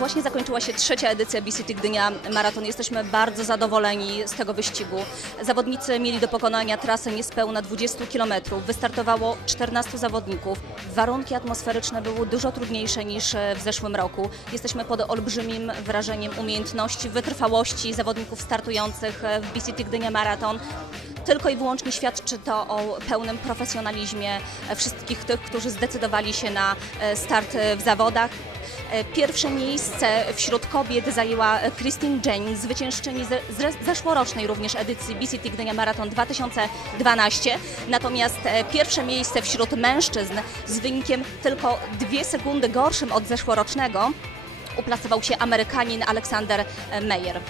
Właśnie zakończyła się trzecia edycja BCT Gdynia Maraton. Jesteśmy bardzo zadowoleni z tego wyścigu. Zawodnicy mieli do pokonania trasę niespełna 20 km. Wystartowało 14 zawodników. Warunki atmosferyczne były dużo trudniejsze niż e, w zeszłym roku. Jesteśmy pod olbrzymim wrażeniem umiejętności, wytrwałości zawodników startujących e, w BCT Gdynia Maraton. Tylko i wyłącznie świadczy to o pełnym profesjonalizmie e, wszystkich tych, którzy zdecydowali się na start w zawodach. E, Pierwsze miejsce wśród kobiet zajęła Christine Jennings, zwyciężczyni z zeszłorocznej również edycji BCT Gdynia Marathon 2012. Natomiast e, pierwsze miejsce wśród mężczyzn z wynikiem tylko dwie sekundy gorszym od zeszłorocznego uplasował się Amerykanin Aleksander e, Meyer.